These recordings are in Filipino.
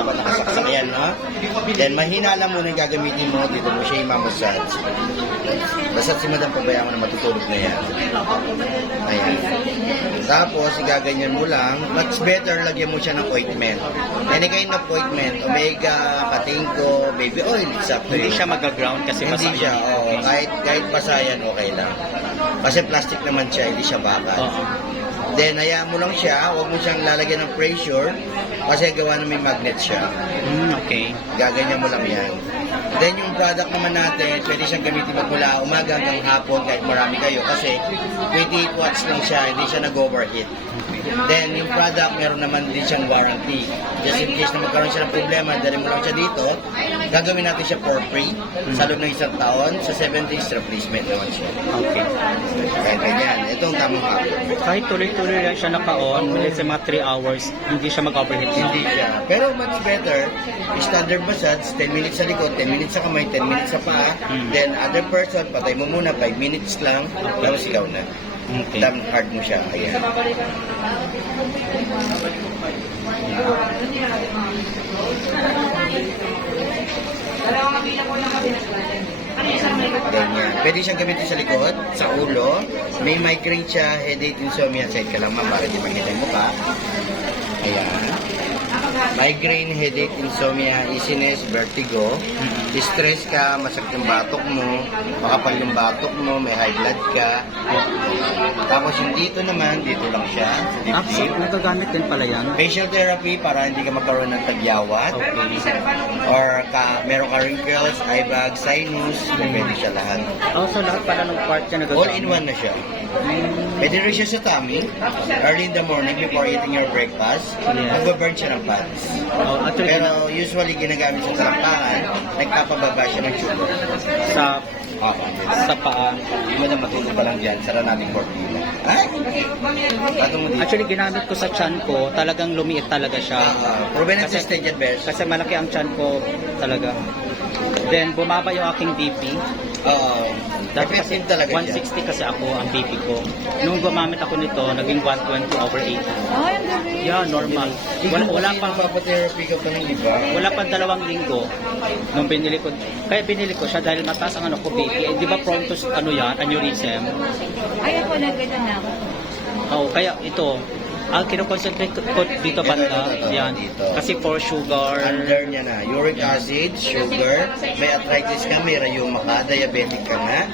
dapat nakasaksak yan, no? Then, mahina lang muna yung gagamitin mo. Dito mo siya i-massage. Basta si Madam pabayaan mo na matutulog na yan. Ayan. Tapos, igaganyan mo lang. Much better, lagyan mo siya ng ointment. Any kind of ointment, omega, katingko, baby oil, it's up to Hindi you. siya mag-ground kasi Hindi siya, oo. Kahit basayan, okay lang. Kasi plastic naman siya, hindi siya bakal. Oo. Then, hayaan mo lang siya. Huwag mo siyang lalagyan ng pressure kasi gawa na may magnet siya. Okay. Gaganyan mo lang yan. Then, yung product naman natin, pwede siyang gamitin magmula umaga hanggang hapon kahit marami kayo kasi 28 watts lang siya, hindi siya nag-overheat. Then, yung product, meron naman din siyang warranty. Just in case na magkaroon siya ng problema, dali mo lang siya dito, gagawin natin siya for free sa loob ng isang taon. Sa 7 days, replacement naman siya. Okay. Kaya ganyan. Ito ang tamang habit. Kahit tuloy-tuloy lang siya naka-on, let's say mga 3 hours, hindi siya mag-overheat. Hindi siya. Pero much better, standard massage, 10 minutes sa likod, 10 minutes sa kamay, 10 minutes sa paa. Then other person, patay mo muna, 5 minutes lang, tapos ikaw na. Okay. Damn hard mo siya. Ayan. Ganyan. Pwede siyang gamitin sa likod, sa ulo. May migraine siya, headache, insomnia. Side ka lang, ma'am, para di makita yung mukha. Ayan. Migraine, headache, insomnia, dizziness, vertigo. Distress ka, masakit yung batok mo, makapal yung batok mo, may high blood ka. Tapos yung dito naman, dito lang siya, sa So, dibdib. nagagamit din pala yan? Facial therapy para hindi ka magkaroon ng tagyawat. Okay. Or meron ka wrinkles, eye bag, sinus, pwede siya lahat. Oh, so lahat pala ng part niya nagagamit? All in one na siya. Pwede rin siya sa tummy. Early in the morning before eating your breakfast, nag-burn siya ng fats. Oh, actually, Pero usually ginagamit sa talampakan, nagpapababa siya ng sugar. sa Okay. paa. Hindi mo na matulog pa lang dyan. Sara natin 4 kilo. Ay! Bato mo dito. Actually, ginamit ko sa chan ko, talagang lumiit talaga siya. Proven and Kasi- tested yan, best. Kasi malaki ang chan ko talaga. Then, bumaba yung aking BP. Dati kasi Effective talaga yan. 160 kasi ako ang BP ko. Nung gumamit ako nito, naging 120/80. Ay, ang galing. Yeah, normal. Wala pang Papatherapy ka pa ng iba. wala pang 2 linggo nung binili ko. Kaya binili ko siya dahil mataas ang ano ko BP. Eh, di ba prone to ano yan, aneurysm? Ay, ako na ganyan na ako. Oh, kaya ito, ang kinoconcentrate ko dito banda, yan. Kasi for sugar, Under niya na. Uric acid, sugar, may arthritis ka, may rayuma ka, diabetic ka nga.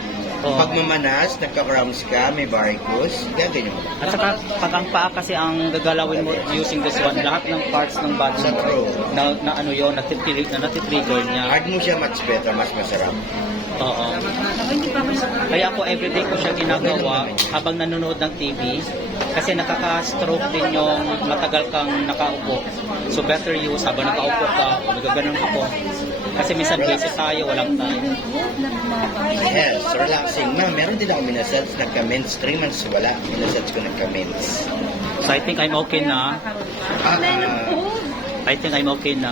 Oo. Pagmamanas, nagka-cramps ka, may varicose, ganyan mo. at saka pag ang paa kasi ang gagalawin mo using this one, lahat ng parts ng body Sa mo throat. na ano yun, natitrigger niya. Hard mo siya much better, mas masarap. Oo. Ako hindi pa ako Kaya ako everyday ko siya ginagawa habang nanonood ng TV kasi nakaka-stroke din yung matagal kang nakaupo. So better use habang nakaupo ka, nagaganon ako. Kasi minsan busy tayo, walang time. Yes, relaxing. Ma'am, meron din ako minasage, nagka-mens, 3 months wala. Minasage ko nagka-mens. So I think I'm okay na. Ah, I think I'm okay na.